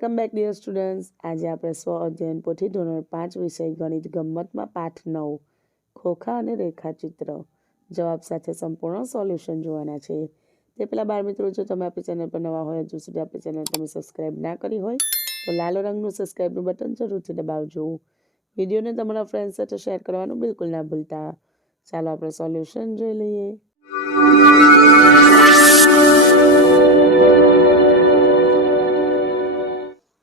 Welcome back dear students. આજે આપણે સ્વ અધ્યયન પોથી ધોરણ 5 વિષય ગણિત ગમ્મતમાં પાઠ 9 ખોખા અને રેખાચિત્ર જવાબ સાથે સંપૂર્ણ સોલ્યુશન જોવાના છે. તે પહેલાં બાળ મિત્રો, જો તમે આપણી ચેનલ પર નવા હોય, હજુ સુધી આપણી ચેનલ તમે સબસ્ક્રાઈબ ના કરી હોય તો લાલ રંગનું સબસ્ક્રાઈબનું બટન જરૂરથી દબાવજો. વિડીયોને તમારા ફ્રેન્ડ સાથે શેર કરવાનું બિલકુલ ના ભૂલતા. ચાલો આપણે સોલ્યુશન જોઈ લઈએ.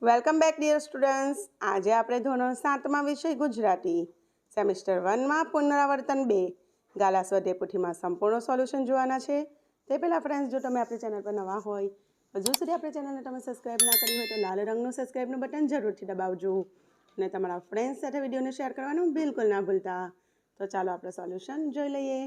Welcome back dear students. આજે આપણે ધોરણ 7માં વિષય ગુજરાતી સેમિસ્ટર 1માં પુનરાવર્તન 2 ગાલા સ્વાધ્યાય પોથીમાં સંપૂર્ણ સોલ્યુશન જોવાના છે. તે પહેલાં ફ્રેન્ડ્સ, જો તમે આપણી ચેનલ પર નવા હોય, હજુ સુધી આપણી ચેનલને તમે સબસ્ક્રાઈબ ના કરી હોય તો લાલ રંગનું સબસ્ક્રાઈબનું બટન જરૂરથી દબાવજો અને તમારા ફ્રેન્ડ્સ સાથે વિડીયોને શેર કરવાનું બિલકુલ ના ભૂલતા. તો ચાલો આપણે સોલ્યુશન જોઈ લઈએ.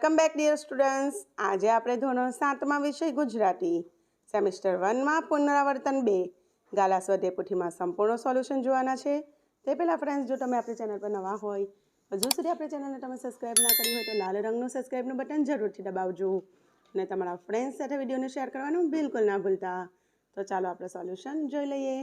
Welcome back dear students. આજે આપણે ધોરણ 7માં વિષય ગુજરાતી સેમિસ્ટર 1માં પુનરાવર્તન 2 ગાલા સ્વાધ્યાય પોથીમાં સંપૂર્ણ સોલ્યુશન જોવાના છે. તે પહેલાં ફ્રેન્ડ્સ, જો તમે આપણી ચેનલ પર નવા હોય, હજુ સુધી આપણી ચેનલને તમે સબસ્ક્રાઈબ ના કરી હોય તો લાલ રંગનું સબસ્ક્રાઈબનું બટન જરૂરથી દબાવજો અને તમારા ફ્રેન્ડ્સ સાથે વિડીયોને શેર કરવાનું બિલકુલ ના ભૂલતા. તો ચાલો આપણે સોલ્યુશન જોઈ લઈએ.